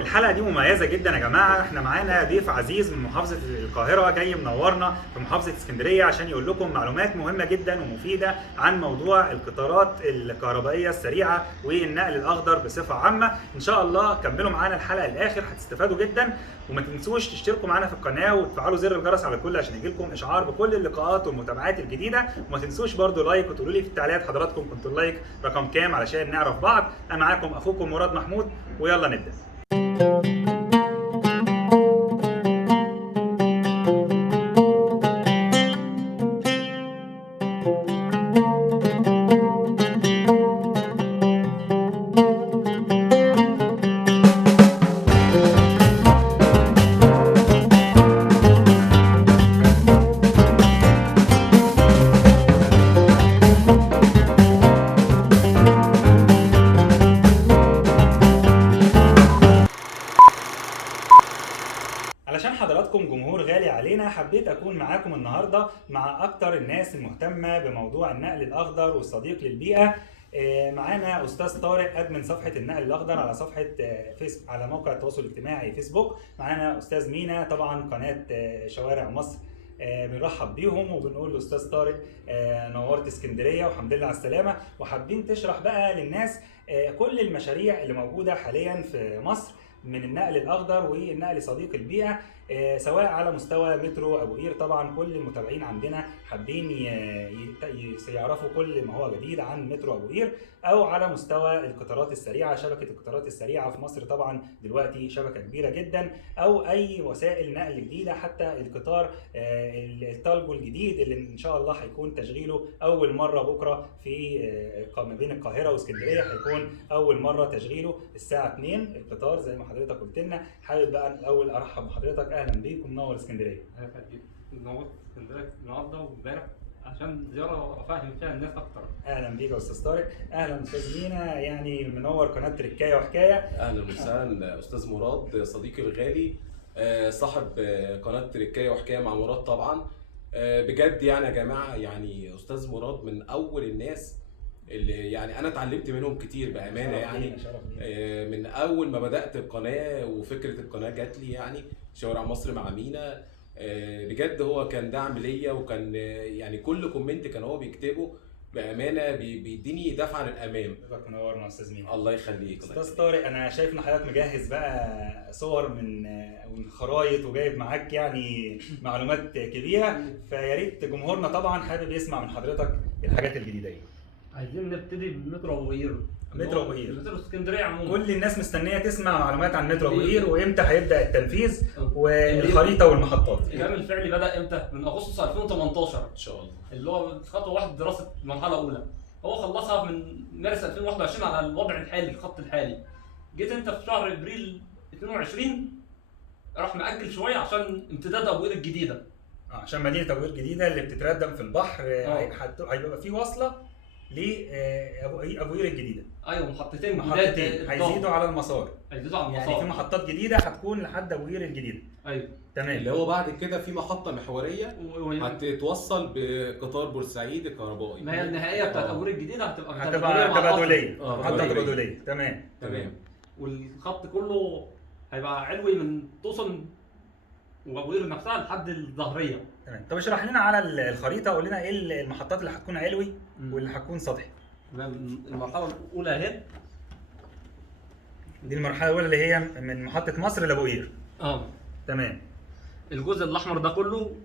الحلقه دي مميزه جدا يا جماعه، احنا معانا ضيف عزيز من محافظه القاهره جاي منورنا في محافظه اسكندريه عشان يقول لكم معلومات مهمه جدا ومفيده عن موضوع القطارات الكهربائيه السريعه والنقل الاخضر بصفه عامه. ان شاء الله كملوا معانا الحلقه للاخر، هتستفادوا جدا. وما تنسوش تشتركوا معانا في القناه وتفعلوا زر الجرس على الكل عشان يجيلكم اشعار بكل اللقاءات والمتابعات الجديده. وما تنسوش برضو لايك وتقولوا لي في التعليقات حضراتكم كنتوا اللايك رقم كام علشان نعرف بعض. انا معاكم اخوكم مراد محمود، ويلا نبدا. علشان حضراتكم جمهور غالي علينا، حبيت اكون معاكم النهارده مع اكتر الناس المهتمه بموضوع النقل الاخضر والصديق للبيئه. معانا استاذ طارق ادمن صفحه النقل الاخضر على صفحه على موقع التواصل الاجتماعي فيسبوك. معانا استاذ مينا طبعا قناه شوارع مصر. بنرحب بيهم وبنقول لاستاذ طارق نورت اسكندريه والحمد لله على السلامه. وحابين تشرح بقى للناس كل المشاريع اللي موجوده حاليا في مصر من النقل الاخضر والنقل صديق البيئه، سواء على مستوى مترو ابو قير. طبعا كل المتابعين عندنا حابين يعرفوا كل ما هو جديد عن مترو ابو قير، او على مستوى القطارات السريعه. شبكه القطارات السريعه في مصر طبعا دلوقتي شبكه كبيره جدا، او اي وسائل نقل جديده، حتى القطار التالجو الجديد اللي ان شاء الله هيكون تشغيله اول مره بكره في ما بين القاهره واسكندريه. هيكون اول مره تشغيله الساعه 2 القطار زي ما حضرتك قلت لنا. حابب بقى الاول ارحب بحضرتك، اهلا بيك ومنور اسكندريه. نورت اسكندريه النهارده وامبارح عشان زياره افهم فيها الناس اكتر. اهلا بيك يا استاذ طارق. اهلا استاذ مينا، يعني منور قناه تركايه وحكايه. اهلا وسهلا استاذ مراد صديقي الغالي، صاحب قناه تركايه وحكايه مع مراد طبعا. بجد يعني يا جماعه، يعني استاذ مراد من اول الناس اللي يعني انا اتعلمت منهم كتير بامانه. يعني من اول ما بدات القناه وفكره القناه جات لي، يعني شوارع مصر مع مينا، بجد هو كان دعم ليا، وكان يعني كل كومنت كان هو بيكتبه بامانه بيديني دفعه للامام. حضرتك منورنا يا استاذ مينا. الله يخليك استاذ طارق، انا شايف ان حضرتك مجهز بقى صور من خرايط وجايب معاك يعني معلومات كبيره، فيا ريت جمهورنا طبعا حابب يسمع من حضرتك الحاجات الجديده دي. عايزين نبتدي بمترو ابو قير. مترو ابو قير، مترو اسكندريه عموما. كل الناس مستنيه تسمع معلومات عن مترو ابو قير، وامتى هيبدا التنفيذ والخريطه والمحطات. الكلام الفعلي بدا امتى؟ من اغسطس 2018 ان شاء الله، اللي هو خطوه واحده دراسه مرحله اولى. هو خلصها من مارس 2021 على الوضع الحالي، الخط الحالي. جيت انت في شهر ابريل 22 راح مأجل شويه عشان امتداد ابو قير الجديده. عشان مدينه ابو قير الجديده اللي بتتردم في البحر هيبقى في وصله لابو قير الجديده. ايوه، محطتين هيزيدوا على المسار. هيزيدوا على المسار، يعني في محطات جديده هتكون لحد ابو قير الجديده. ايوه تمام. اللي هو بعد كده في محطه محوريه هتتوصل بقطار بورسعيد الكهربائي. ما هي النهائيه بتاعت ابو قير الجديده هتبقى تبادليه. محطه تبادليه. تمام. والخط كله هيبقى علوي من توصل وابو قير نفسها لحد الظهريه. تمام. طب اشرح لنا على الخريطه، قول لنا ايه المحطات اللي هتكون علوي واللي هتكون سطحي. المرحله الاولى اهي. دي المرحله الاولى اللي هي من محطه مصر لابو قير. تمام. الجزء الاحمر ده كله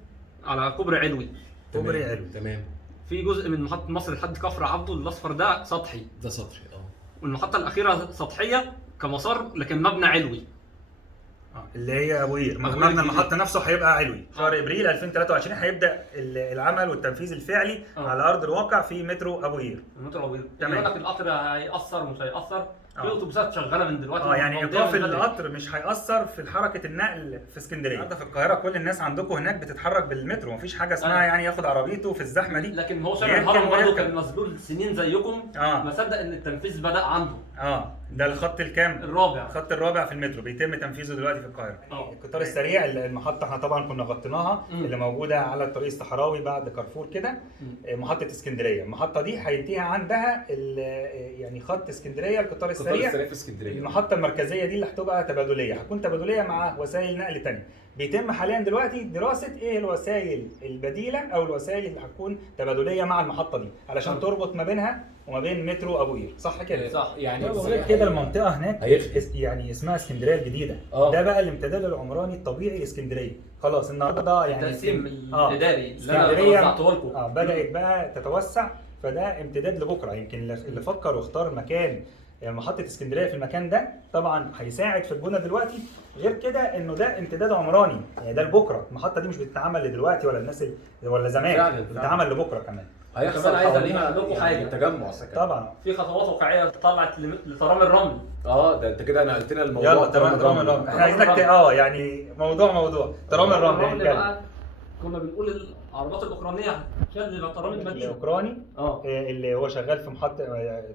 على كوبري علوي. كوبري علوي. تمام. في جزء من محطه مصر لحد كفر عبده الاصفر ده سطحي. ده سطحي. والمحطه الاخيره سطحيه كمسار لكن مبنى علوي. اللي هي ابو قير. مبنى المحطه نفسه هيبقى علوي. شهر ابريل 2023 هيبدا العمل والتنفيذ الفعلي على ارض الواقع في مترو ابو قير. مترو ابو قير. تمام. يقول لك القطر هيأثر ومش هيأثر. في اتوبيسات شغاله من دلوقتي. يعني ايقاف القطر مش هيأثر في حركه النقل في اسكندريه. النهارده في القاهره كل الناس عندكم هناك بتتحرك بالمترو، مفيش حاجه اسمها يعني ياخد عربيته في الزحمه دي. لكن هو شارع الهرم برضه كان مسجول سنين زيكم. ما صدق ان التنفيذ بدأ عنده. ده الخط الكام؟ الرابع. الخط الرابع في المترو بيتم تنفيذه دلوقتي في القاهره. القطار السريع المحطه احنا طبعا كنا غطيناها، اللي موجوده على الطريق الصحراوي بعد كارفور كده. محطه اسكندريه، المحطه دي هينتهي عندها يعني خط اسكندريه القطار السريع. السريع في اسكندريه. المحطه المركزيه دي اللي هتبقى تبادليه، هتكون تبادليه مع وسائل نقل تانية. بيتم حاليا دلوقتي دراسه ايه الوسائل البديله او الوسائل اللي هتكون تبادليه مع المحطه دي علشان تربط ما بينها وما بين مترو ابو قير، صح كده؟ صح. يعني وغير كده المنطقه هناك يعني اسمها اسكندريه الجديده. ده بقى الامتداد العمراني الطبيعي لاسكندريه. خلاص النهارده يعني التقسيم الاداري اسكندريه لكم بدات بقى تتوسع، فده امتداد لبكره. يمكن اللي فكر واختار مكان محطه اسكندريه في المكان ده طبعا هيساعد في البنى دلوقتي. غير كده انه ده امتداد عمراني، يعني ده لبكره. المحطه دي مش بتتعمل لدلوقتي ولا الناس ولا زمان، بتتعمل لبكره كمان. هيحصل عايز حواليها لكم حاجه تجمع سكني طبعا في خطوات واقعيه طلعت لترام الرمل. ده انت كده نقلتنا الموضوع. يلا ترام الرمل احنا عايزينك يعني موضوع ترام الرمل بقى. كنا بنقول العربات الاوكرانيه شغل ترام المدينه الاوكراني اللي هو شغال في محطه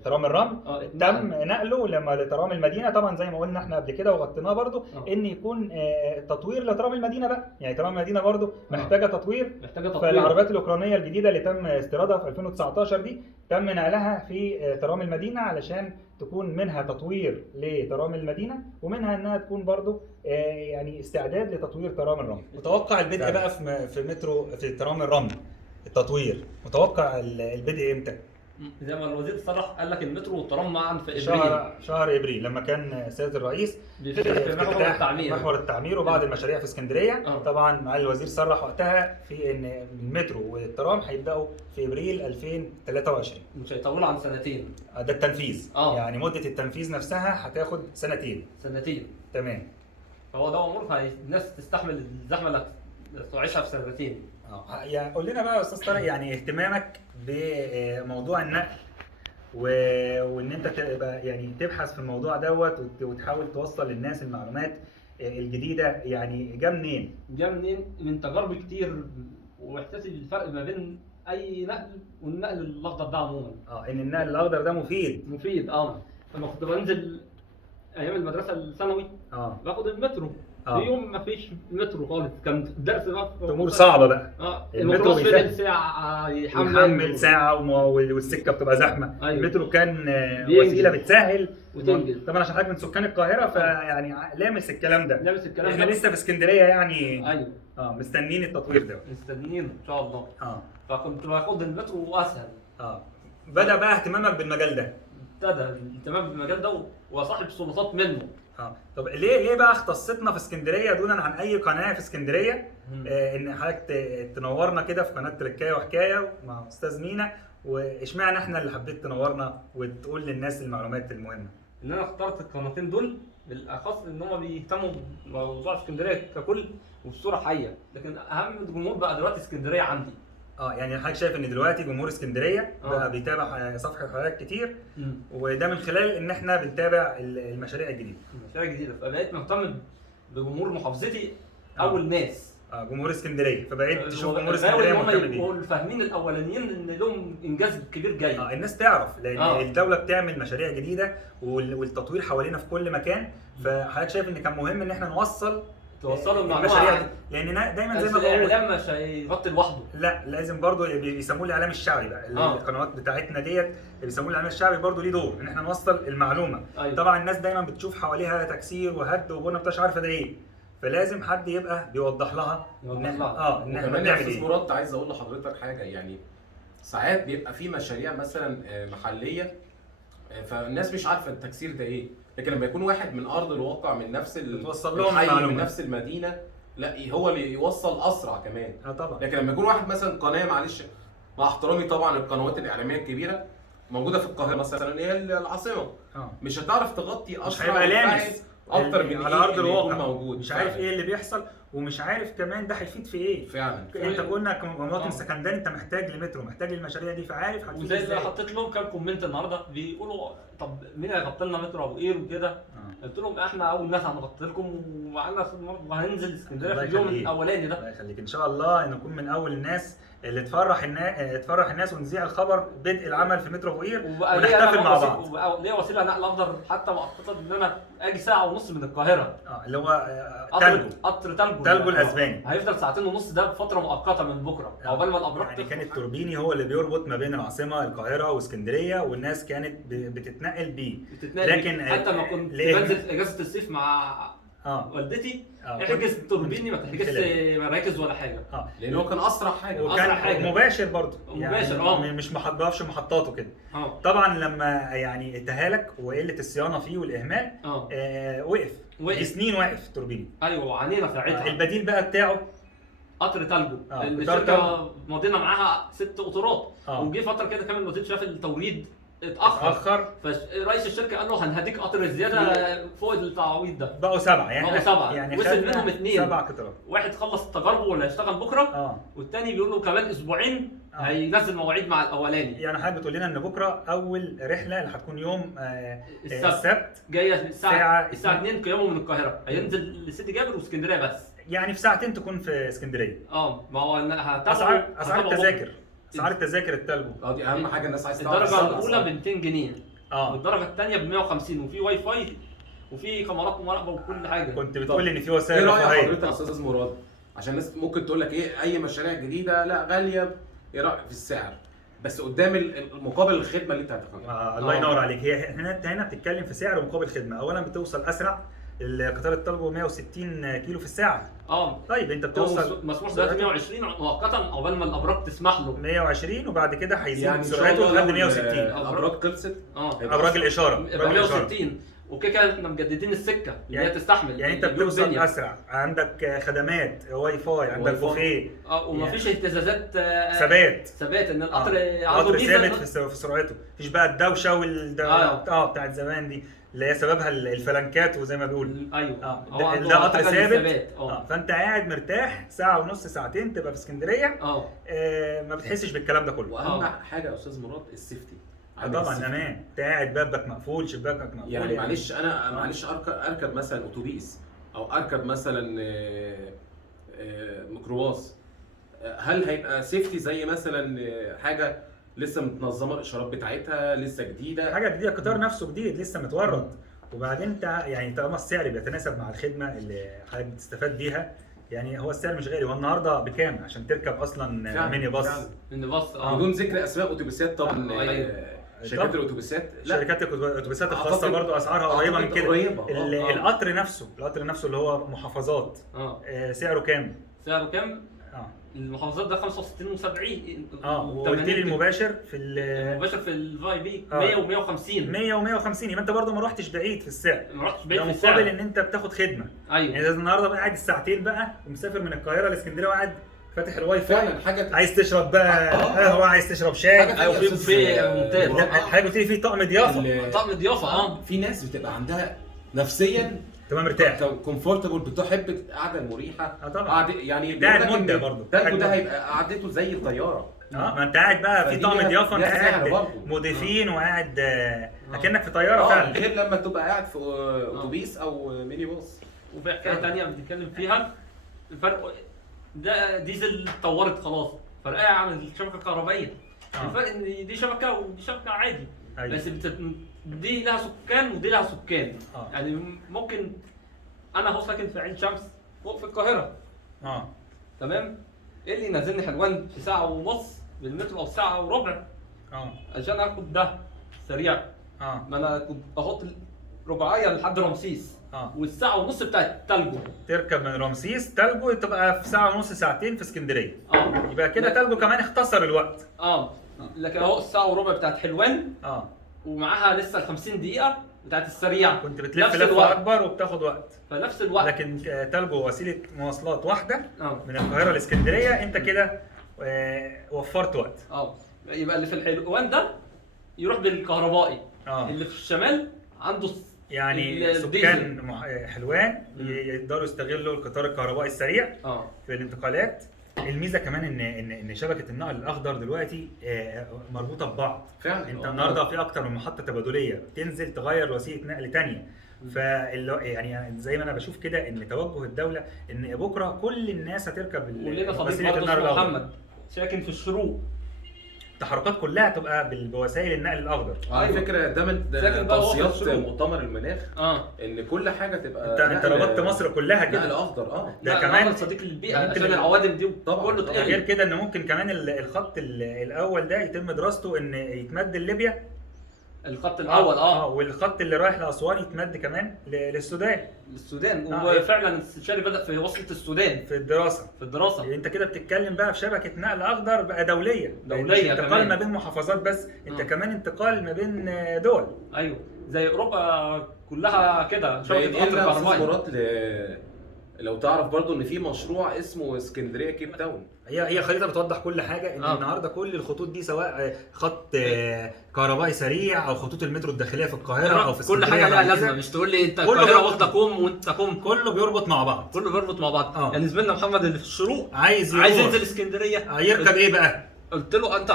ترام الرمل تم نقله لترام المدينه. طبعا زي ما قلنا احنا قبل كده وغطيناه برضو ان يكون تطوير لترام المدينه بقى. يعني ترام المدينه برضو محتاجه تطوير. فالعربيات الاوكرانيه الجديده اللي تم استيرادها في 2019 دي تم نقلها في ترام المدينه علشان تكون منها تطوير لترام المدينه ومنها انها تكون برضو يعني استعداد لتطوير ترام الرمل. متوقع البدء بقى في مترو في ترام الرمل التطوير، متوقع البدء امتى؟ زي ما الوزير صرح قال لك المترو والترام معا في ابريل. شهر ابريل لما كان سياده الرئيس في محور التعمير وبعض المشاريع في اسكندريه. طبعا مع الوزير صرح وقتها في ان المترو والترام هيبداوا في ابريل 2023. مش هيطولوا عن سنتين. ده التنفيذ. يعني مده التنفيذ نفسها هتاخد سنتين. تمام. فهو ده امور الناس تستحمل الزحمه اللي تعيشها في سنتين. يعني قول لنا بقى يا استاذ طارق، يعني اهتمامك بموضوع النقل وان انت تبقى يعني تبحث في الموضوع دوت وتحاول توصل للناس المعلومات الجديده، يعني جه منين؟ من تجارب كتير واحساسي بالفرق ما بين اي نقل والنقل الاخضر ده عموما. ان النقل الاخضر ده مفيد. لما كنت بنزل ايام المدرسه الثانوي باخد المترو. في يوم ما فيش مترو خالص، كان الدرس بقى امور صعبه بقى. المترو بيحمل ساعه يحمل ساعه والسكه بتبقى زحمه. المترو كان وسيله بتسهل وتنجز. طبعا عشان حضرتك من سكان القاهره فيعني لامس الكلام ده. احنا لسه في اسكندريه يعني. مستنيين التطوير ده. مستنيين ان شاء الله. فكنت باخد المترو اسهل. بدا بقى اهتمامك بالمجال ده. ابتدى الاهتمام بالمجال ده وصاحب سلطات منه. طب ليه بقى اختصتنا في اسكندريه دونا عن اي قناه في اسكندريه؟ ان حضرتك تنورنا كده في قناه تركايه وحكايه مع استاذ مينا، واشمعنى احنا اللي حبيت تنورنا وتقول للناس المعلومات المهمه؟ ان انا اخترت القناتين دول بالاخص ان هم بيهتموا بموضوع اسكندريه ككل وبصوره حيه، لكن اهم الجمهور بقى دلوقتي اسكندريه عندي. يعني حضرتك شايف ان دلوقتي جمهور اسكندريه بقى بيتابع صفحه حضرتك كتير، وده من خلال ان احنا بنتابع المشاريع الجديده. فبقيت مهتم بجمهور محافظتي اول ناس. جمهور اسكندريه، فبقيت تشوف جمهور اسكندريه مهتم بيه. والفاهمين الاولانيين ان لهم انجاز كبير جاي. الناس تعرف لان الدوله بتعمل مشاريع جديده والتطوير حوالينا في كل مكان. فحضرتك شايف ان كان مهم ان احنا توصلوا المشاريع دي، لان دايما زي ما بقول الاعلام مش هيغطي لوحده. لا لازم برضو بيسموه الاعلام الشعبي بقى. القنوات بتاعتنا ديت اللي بيسموه الاعلام الشعبي برضو ليه دور ان احنا نوصل المعلومه. طبعا الناس دايما بتشوف حواليها تكسير وهد وبنى مش عارفه ده ايه، فلازم حد يبقى بيوضح لها ان احنا بنعمل ايه. مراد عايز اقول لحضرتك حاجه، يعني ساعات بيبقى في مشاريع مثلا محليه فالناس مش عارفه التكسير ده ايه، لكن لما يكون واحد من ارض الواقع من نفس توصل لهم المعلومه من نفس المدينه، لا هو اللي يوصل اسرع كمان. طبعا. لكن لما يكون واحد مثلا قناه، معلش مع احترامي طبعا القنوات الاعلاميه الكبيره موجوده في القاهره مثلا هي العاصمه، مش هتعرف تغطي اسرع، مش هيبقى لامس اكتر من على ارض الواقع موجود، مش عارف ايه اللي بيحصل ومش عارف كمان ده هيفيد في ايه فعلا. انت قلنا كمواطن سكندري انت محتاج لمترو، محتاج للمشاريع دي، فعارف هتفيد ازاي. وزي اللي حطيت لهم كام كومنت النهارده بيقولوا طب مين هيغطي لنا مترو ابو قير وكده. قلت لهم احنا اول ناس هنغطي لكم ومعانا وهننزل اسكندريه في اليوم الاولاني ده. الله يخليك، ان شاء الله نكون من اول الناس اللي تفرح الناس ونذيع الخبر بدء العمل في مترو ابو قير وبقى ليا ونحتفل أنا مع وسيلة- بعض. وبقى ليا وسيله نقل افضل حتى مؤقتا ان انا اجي ساعه ونص من القاهره. اللي هو تالجو. قطر تالجو. تالجو الاسباني. هيفضل ساعتين ونص ده بفتره مؤقته من بكره عقبال ما الابراج يعني كان تفتح. التوربيني هو اللي بيربط ما بين العاصمه القاهره واسكندريه، والناس كانت بتتنقل بيه. لكن حتى ما كنت بنزل اجازه الصيف مع والدتي احجز توربيني، ما تحجزش مراكز ولا حاجه. لان هو كان اسرع حاجه، وكان مباشر برضه مباشر. يعني مش بيقفش محطاته كده. طبعا لما يعني اتهالك وقله الصيانه فيه والاهمال وقف سنين واقف توربيني. ايوه وعانينا ساعتها. البديل بقى بتاعه قطر تالجو. الشركه مضينا معاها 6 قطارات، وجي فتره كده كمان الوزير شاف التوريد اتاخر، فرئيس الشركه قال له هنهديك قطر الزياده فوق التعويض ده. بقوا 7 يعني. بقوا 7 يعني وصل منهم 2 7 قطارات. واحد خلص تجاربه ولا هيشتغل بكره، والتاني بيقول له كمان اسبوعين هينزل مواعيد مع الاولاني. يعني حضرتك بتقول لنا ان بكره اول رحله اللي هتكون يوم السبت جايه الساعه 2 قيامه من القاهره، هينزل لسيدي جابر واسكندريه بس. يعني في ساعتين تكون في اسكندريه. ما هو اسعار التذاكر. اسعار التذاكر التالجو دي اهم حاجه الناس عايزه تعرف. الدرجه الاولى ب 200 جنيه، والدرجه الثانيه ب 150، وفي واي فاي وفي كاميرات مراقبه وكل حاجه. كنت بتقول ان في وسائل رفاهيه. ايه رايك حضرتك يا استاذ مراد؟ عشان الناس ممكن تقول لك ايه اي مشاريع جديده لا غاليه، ايه رايك في السعر؟ بس قدام المقابل الخدمه اللي انت هتاخدها. الله ينور عليك. هي هنا بتتكلم في سعر مقابل خدمه. اولا بتوصل اسرع، القطار التالجو 160 كيلو في الساعه. طيب انت بتوصل مسموح دلوقتي 120 مؤقتا عقبال ما الابراج تسمح له 120، وبعد كده هيزيد يعني سرعته لحد 160. الابراج خلصت. ابراج الاشاره 160 وكده كده احنا مجددين السكه اللي هي تستحمل. يعني انت بتوصل اسرع، عندك خدمات واي فاي، عندك بوفيه، ومفيش اهتزازات. ثبات ان القطر عنده ثابت في سرعته، مفيش بقى الدوشه بتاعت زمان دي اللي هي سببها الفلنكات وزي ما بيقول. ايوه ده قطر ثابت. فانت قاعد مرتاح ساعه ونص ساعتين تبقى في اسكندريه. ما بتحسش بالكلام ده كله. واهم حاجه يا استاذ مراد السيفتي. طبعا امان. انت قاعد بابك مقفول، شباكك مقفول. يعني معلش انا اركب مثلا اتوبيس او اركب مثلا ميكروباص، هل هيبقى سيفتي زي مثلا حاجه لسه متنظمه الاشارات بتاعتها لسه جديده؟ حاجه جديده، القطار نفسه جديد لسه متورد. وبعدين انت يعني طالما السعر بيتناسب مع الخدمه اللي حضرتك بتستفاد بيها، يعني هو السعر مش غالي. هو النهارده بكام عشان تركب اصلا ميني باص؟ ميني باص بدون ذكر اسماء اتوبيسات طبعا. شركات الاتوبيسات، لا شركات الاتوبيسات الخاصه برضه اسعارها قريبه من كده. القطر نفسه اللي هو محافظات سعره كام؟ المحافظات ده 65 و70. وقلت لي المباشر في الفاي بي 100 و150. 100 و150. يبقى انت برضه ما رحتش بعيد في السعر. ما رحتش بعيد في السعر. مقابل ان انت بتاخد خدمه. ايوه. يعني النهارده بقى قاعد الساعتين بقى ومسافر من القاهره لاسكندريه وقاعد فاتح الواي فاي. فعلا حاجه عايز تشرب بقى قهوه، عايز تشرب شاي. ايوه في ممتاز. حاجه قلت لي في طقم ضيافه. طقم ضيافه. في ناس بتبقى عندها نفسيا تبقى مرتاح، كومفورتبل، بتحب القعده المريحه. طبعا. يعني قاعد مده برضه. ده هيبقى قعدته زي الطياره. ما انت قاعد بقى في طقم ضيافه، انت قاعد مضيفين وقاعد اكنك في طياره فعلا. غير لما تبقى قاعد في اتوبيس او ميني باص. وفي حكايه ثانيه بنتكلم فيها، الفرق ده ديزل اتطورت خلاص، فرقها عن الشبكه الكهربائيه. الفرق ان دي شبكه ودي شبكه عادي. بس دي لها سكان ودي لها سكان. يعني ممكن انا هو ساكن في عين شمس فوق في القاهره. تمام. ايه اللي ينزلني حلوان في ساعه ونص بالمترو او ساعه وربع عشان اخد ده سريع؟ ما انا كنت بحط رباعيه لحد رمسيس. والساعه ونص بتاعت تالجو تركب من رمسيس تالجو تبقى في ساعه ونص ساعتين في اسكندريه. يبقى كده تالجو كمان اختصر الوقت. لكن اهو الساعه وربع بتاعت حلوان ومعاها لسه ال 50 دقيقه بتاعت السريع. كنت بتلف لفه اكبر وبتاخد وقت فنفس الوقت. لكن تالجو وسيله مواصلات واحده من القاهره لاسكندريه، انت كده وفرت وقت. يبقى اللي في الحلوان ده يروح بالكهربائي. اللي في الشمال عنده يعني سكان حلوان يقدروا يستغلوا القطار الكهربائي السريع في الانتقالات. الميزه كمان ان شبكه النقل الاخضر دلوقتي مربوطه ببعض فعلا. انت النهارده في اكتر من محطه تبادليه تنزل تغير وسيله نقل ثانيه. يعني زي ما انا بشوف كده ان توجه الدوله ان بكره كل الناس هتركب وسيله النقل الاخضر. محمد ساكن في الشروق. التحركات كلها تبقى بوسائل النقل الاخضر. على أيوة. فكره ده من ساكن بقى هو في توصيات الشروق. مؤتمر المناخ اه ان كل حاجه تبقى انت ربطت مصر كلها نقل كده. اخضر. ده لا، كمان العمل صديق للبيئه ممكن عشان العوادم دي طبعاً، كله طبعاً. غير تقل. كده ان ممكن كمان الخط الاول ده يتم دراسته ان يتمد لليبيا. الخط الاول والخط اللي رايح لاسوان يتمد كمان للسودان السودان. آه. وفعلا الاستشاري بدا في وصلة السودان في الدراسه. في الدراسه. انت كده بتتكلم بقى في شبكه نقل اخضر بقى دوليه. دولية مش انتقال كمان. ما بين محافظات بس، انت آه. كمان انتقال ما بين دول. ايوه زي اوروبا كلها كده شبكه باين قطر لنا استاذ كهربائي. مراد لو تعرف برضو ان في مشروع اسمه اسكندريه كيب تاون. هي خريطه بتوضح كل حاجه. ان النهارده كل الخطوط دي سواء خط كهربائي سريع او خطوط المترو الداخليه في القاهره او في كل اسكندريه حاجه لها بعد كده، لازمه. مش تقول لي انت كله القاهره بيربط. واخده كوم وانت كوم. كله بيربط مع بعض. كله بيربط مع بعض. آه. يعني زميلنا محمد اللي في الشروق عايز ينزل اسكندريه. يركب ايه بقى؟ قلت له انت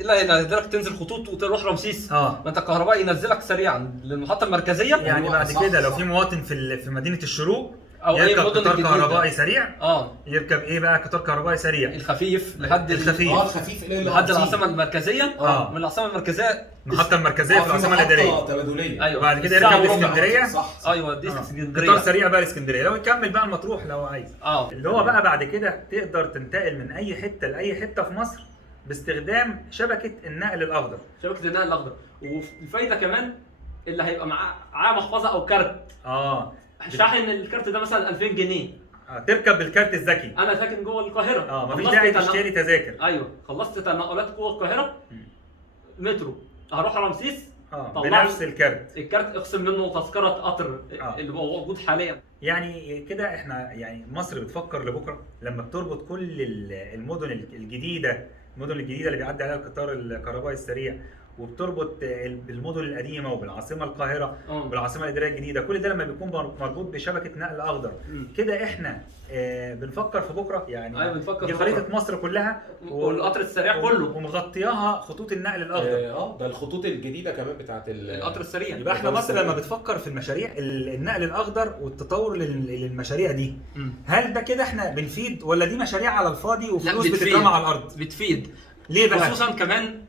الا ينزلك تنزل خطوط وتروح رمسيس. ما انت الكهربائي ينزلك سريعا للمحطه المركزيه. يعني بعد صح، كده لو صح. في مواطن في مدينه الشروق او اي يركب مدن قطار الجديدة. كهربائي سريع. اه يركب ايه بقى؟ قطار كهربائي سريع الخفيف لحد الخفيف. الخفيف لحد العاصمه المركزيه. آه. من العاصمه المركزيه المحطه المركزيه في العاصمه الاداريه. تبادليه. ايوه وبعد كده الساعة يركب وربع. اسكندريه. صح. ايوه دي قطار اسكندريه. سريع بقى لاسكندريه، لو يكمل بقى المطروح لو عايز. اللي هو بقى بعد كده تقدر تنتقل من اي حته لاي حته في مصر باستخدام شبكه النقل الاخضر. شبكه النقل الاخضر. والفايده كمان اللي هيبقى معاه محفظه او كارت. شاحن الكارت ده مثلا 2000 جنيه. تركب بالكارت الذكي. انا ساكن جوه القاهره. مفيش داعي تشتري تذاكر. ايوه خلصت تنقلات جوه القاهره. مترو هروح رمسيس. بنفس الكارت اقسم منه تذكره قطر اللي هو موجود حاليا. يعني كده احنا يعني مصر بتفكر لبكره لما بتربط كل المدن الجديده اللي بيعدي عليها القطار الكهربائي السريع، وبتربط بالمدن القديمه وبالعاصمه القاهره وبالعاصمه الاداريه الجديده. كل ده لما بيكون مربوط بشبكه نقل اخضر كده احنا بنفكر في بكره. يعني ايوه بنفكر دي خريطه مصر كلها والقطر السريع كله ومغطياها خطوط النقل الاخضر. ده الخطوط الجديده كمان بتاعت القطر السريع. يبقى احنا مصر لما بتفكر في المشاريع النقل الاخضر والتطور للمشاريع دي، هل ده كده احنا بنفيد ولا دي مشاريع على الفاضي وفلوس بتترمى على الارض؟ بتفيد. ليه بقى؟ خصوصا كمان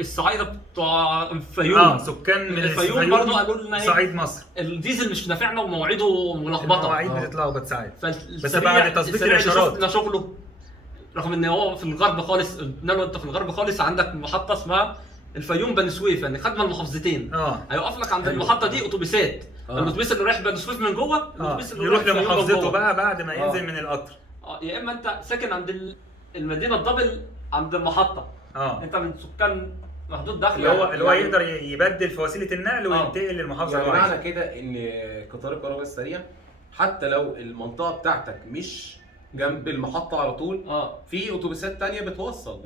الصعايده بتوع الفيوم. سكان من الفيوم برضه قالوا لنا صعيد مصر الديزل مش نافعنا ومواعيده ملخبطه. المواعيد بتتلخبط ساعات. بس بعد تظبيط الاشارات شفنا شغله. رغم ان هو في الغرب خالص. قلنا له انت في الغرب خالص عندك محطه اسمها الفيوم بني سويف، يعني خدمه المحافظتين. هيوقف لك عند المحطه دي اتوبيسات. الاتوبيس اللي رايح بني سويف من جوه والاتوبيس اللي يروح لمحافظته بقى بعد ما ينزل من القطر. يا اما انت ساكن عند المدينه الدبل عند المحطه. انت من سكان محدود دخل اللي هو يقدر يبدل في وسيله النقل وينتقل للمحافظه. يعني معنى كده ان قطار الكهرباء السريع حتى لو المنطقه بتاعتك مش جنب المحطه على طول في اتوبيسات تانية بتوصل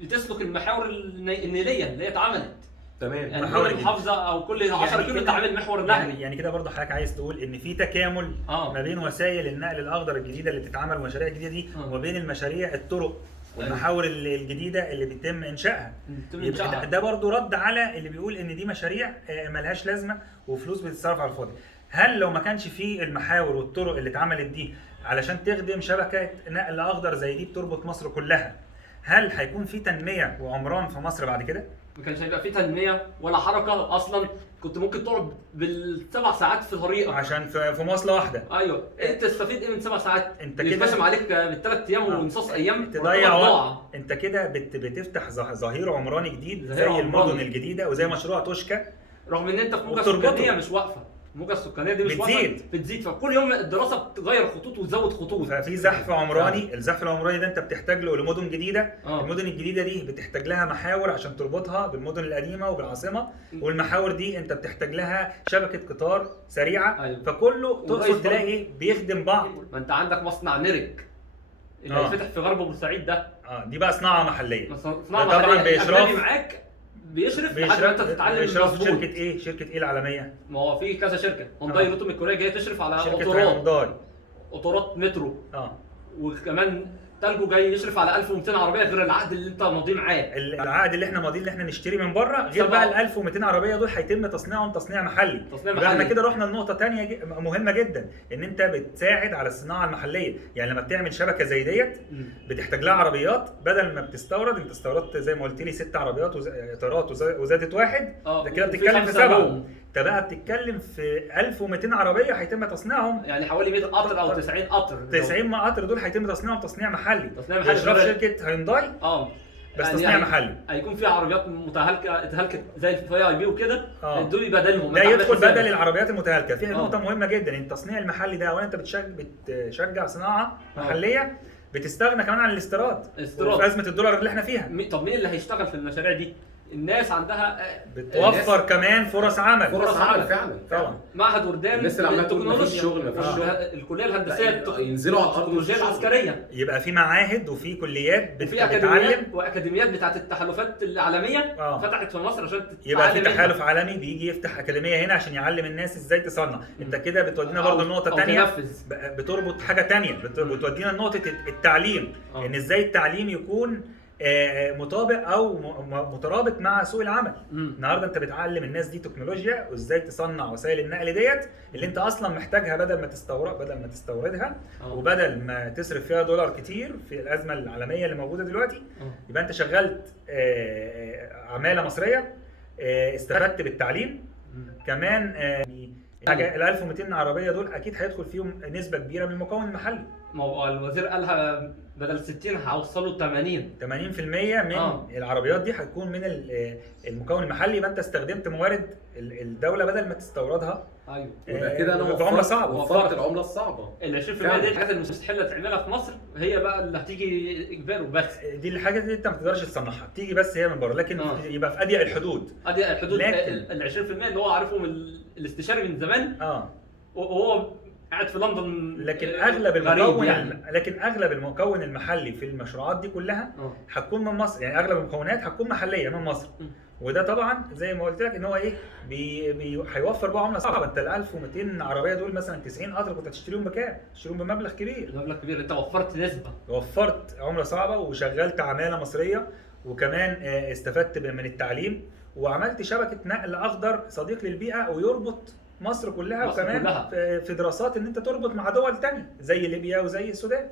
بتسلك المحاور النيليه اللي هي اتعملت. تمام. يعني كل محافظه او كل 10 كيلو تعمل محور نهري. يعني كده برضه حضرتك عايز تقول ان في تكامل ما بين وسائل النقل الاخضر الجديده اللي بتتعمل والمشاريع الجديده دي وما بين المشاريع الطرق والمحاور الجديده اللي بيتم انشائها. ده برضه رد على اللي بيقول ان دي مشاريع ملهاش لازمه وفلوس بتتصرف على الفاضي. هل لو ما كانش في المحاور والطرق اللي اتعملت دي علشان تخدم شبكه نقل اخضر زي دي بتربط مصر كلها، هل هيكون في تنميه وعمران في مصر بعد كده؟ ما كانش هيبقى في تنميه ولا حركه اصلا. كنت ممكن تقعد بالسبع ساعات في طريقك عشان في مواصله واحده. ايوه انت تستفيد ايه من 7 ساعات؟ انت كده يتقسم عليك بالثلاث ايام ونص ايام تضيع وقت. انت كده بتفتح ظهير عمراني جديد زي المدن الجديده وزي مشروع توشكا. رغم ان انت في موجه سكانيه مش واقفه. الموجه السكانيه دي مش بتزيد. فكل يوم الدراسه بتغير خطوط وتزود خطوط. ففي زحف عمراني. الزحف العمراني ده انت بتحتاج له لمدن جديده. المدن الجديده دي بتحتاج لها محاور عشان تربطها بالمدن القديمه وبالعاصمه. والمحاور دي انت بتحتاج لها شبكه قطار سريعه. فكله تقصد تلاقي بيخدم بعض. ما انت عندك مصنع نيرك اللي هيتفتح في غرب بورسعيد ده. دي بقى صناعه محليه. طبعا بيشرف معاك. بيشرف لحد ما انت تتعلم بيشرف شركه ايه؟ شركه ايه العالميه؟ ما هو في كذا شركه. هونداي روتوم الكوريه جايه تشرف على قطارات مترو. وكمان تالجو جاي يشرف على 1200 عربيه غير العقد اللي انت ماضيه معاه. العقد اللي احنا ماضيين اللي احنا نشتري من بره، غير بقى ال 1200 عربيه دول هيتم تصنيعهم تصنيع محلي. يبقى احنا كده رحنا لنقطه ثانيه مهمه جدا، ان انت بتساعد على الصناعه المحليه. يعني لما بتعمل شبكه زي ديت بتحتاج لها عربيات، بدل ما بتستورد، انت استوردت زي ما قلت لي 6 عربيات اطارات وزادت واحد، ده كده بتتكلم في 7. انت بقى بتتكلم في 1200 عربيه هيتم تصنيعهم، يعني حوالي 100 قطر او 90 قطر. 90 قطر دول هيتم تصنيعهم تصنيع محلي. تصنيع محلي اشراف شركه هيونداي بس يعني تصنيع محلي. هيكون في عربيات اتهلكت زي الفي اي بي وكده، دول يبادلهم. ده يدخل بدل العربيات المتهالكه. في نقطه مهمه جدا، التصنيع المحلي ده اولا انت بتشجع صناعه محليه، بتستغنى كمان عن الاستيراد في ازمه الدولار اللي احنا فيها. طب مين اللي هيشتغل في المشاريع دي؟ الناس عندها بتوفر كمان فرص عمل. فرص عمل فعلا طبعا. معهد وردان الناس اللي عماله تقول مفيش شغل الكليه الهندسيه ينزلوا على الارض التكنولوجيا العسكريه، يبقى في معاهد وفي كليات بتتعلم، واكاديميات بتاعت التحالفات العالميه فتحت في مصر عشان يبقى في تحالف عالمي بيجي يفتح اكاديميه هنا عشان يعلم الناس ازاي تصنع. انت كده بتودينا برضه لنقطه ثانيه، بتربط حاجه ثانيه، بتودينا لنقطه التعليم. ان ازاي التعليم يكون مطابق او مترابط مع سوق العمل. النهارده انت بتعلم الناس دي تكنولوجيا وازاي تصنع وسائل النقل ديت اللي انت اصلا محتاجها، بدل ما تستوردها وبدل ما تصرف فيها دولار كتير في الازمه العالميه اللي موجوده دلوقتي. يبقى انت شغلت عماله مصريه، استفدت بالتعليم كمان. ال 1200 عربيه دول اكيد هيدخل فيهم نسبه كبيره من المكون المحلي. ما هو الوزير قالها بدل 60 هوصلوا 80% من العربيات دي هتكون من المكون المحلي. يبقى انت استخدمت موارد الدوله بدل ما تستوردها. ايوه يبقى كده انا بعمله صعبه، وفرت العمله الصعبه. ال 20% دي الحاجات المستحيله تعملها في مصر، هي بقى اللي هتيجي اجبار وبس. دي الحاجات اللي انت ما تقدرش تصنعها، بتيجي بس هي من بره، لكن يبقى في اضيق الحدود. اضيق الحدود. ال 20% اللي هو عارفهم الاستشاري من زمان، وهو قاعد في لندن. لكن اغلب يعني. المكون المحلي في المشروعات دي كلها هتكون من مصر. يعني اغلب المكونات هتكون محليه من مصر. وده طبعا زي ما قلت لك ان هو ايه هيوفر بقى عمله صعبه. انت ال 1200 عربيه دول مثلا 90 قطر كنت هتشتريهم بكام؟ تشتريهم بمبلغ كبير. انت وفرت نسبه، وفرت عمله صعبه، وشغلت عماله مصريه، وكمان استفدت من التعليم، وعملت شبكه نقل اخضر صديق للبيئه ويربط مصر كلها. وكمان في دراسات ان انت تربط مع دول ثانيه زي ليبيا وزي السودان.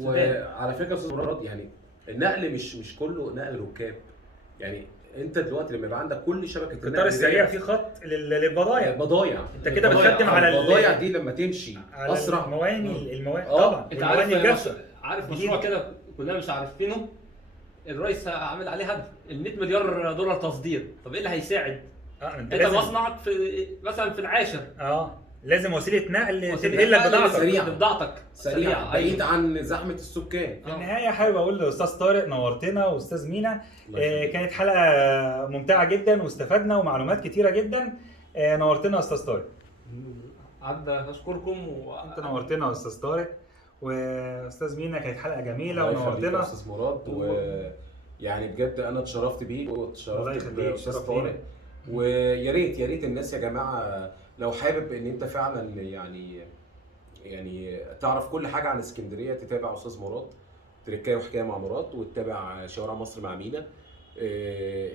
وعلى فكره استاذ مراد، يعني النقل مش كله نقل ركاب. يعني انت دلوقتي لما يبقى عندك كل شبكه القطار السريع في خط للبضايع. انت كده بتخدم على البضايع دي لما تمشي اسرع. المواني طبعا. انت عارف مشروع كده كلنا مش عارفينه، الرئيس عامل عليه هدف ال 100 مليار دولار تصدير. طب ايه اللي هيساعد؟ انت مصنعك في مثلا في العاشر، لازم وسيله نقل تنقل لك بضاعتك سريعه بعيد عن زحمه السكان. في النهايه حابب اقول لاستاذ طارق نورتنا، واستاذ مينا كانت حلقه ممتعه جدا واستفدنا ومعلومات كتيره جدا. نورتنا يا استاذ طارق. عدى اشكركم. انت نورتنا يا استاذ طارق. واستاذ مينا كانت حلقه جميله ونورتنا. استاذ مراد، ويعني بجد انا اتشرفت بيك واتشرفت باستاذ طارق. ويا ريت الناس يا جماعه لو حابب ان انت فعلا يعني تعرف كل حاجه عن اسكندريه، تتابع استاذ مراد تركايه وحكايه مع مراد، وتتابع شوارع مصر مع مينا.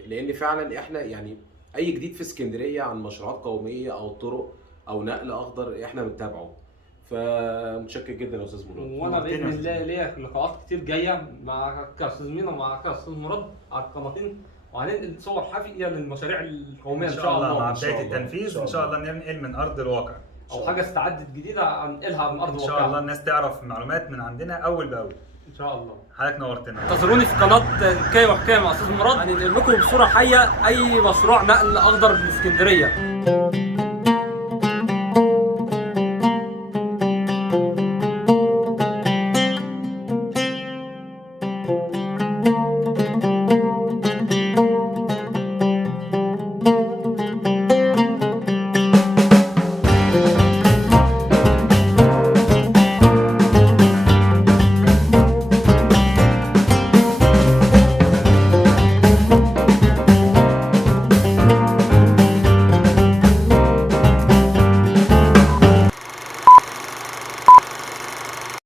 لان فعلا احنا يعني اي جديد في اسكندريه عن مشروعات قوميه او طرق او نقل اخضر احنا بنتابعه. فمتشكر جدا يا استاذ مراد. وانا باذن الله ليا لقاءات كتير جايه مع استاذ مينا ومع استاذ مراد على القناتين، وهننقل صور حقيقيه للمشاريع القوميه ان شاء الله مع بدايه التنفيذ. ان شاء الله ننقل من ارض الواقع، او حاجه استعدت جديده هننقلها من ارض الواقع. ان شاء الله الناس تعرف معلومات من عندنا اول باول ان شاء الله. حضرتك نورتنا. انتظروني في قناه حكايه وحكايه مع استاذ مراد، هننقل لكم بصوره حيه اي مشروع نقل اخضر في اسكندريه.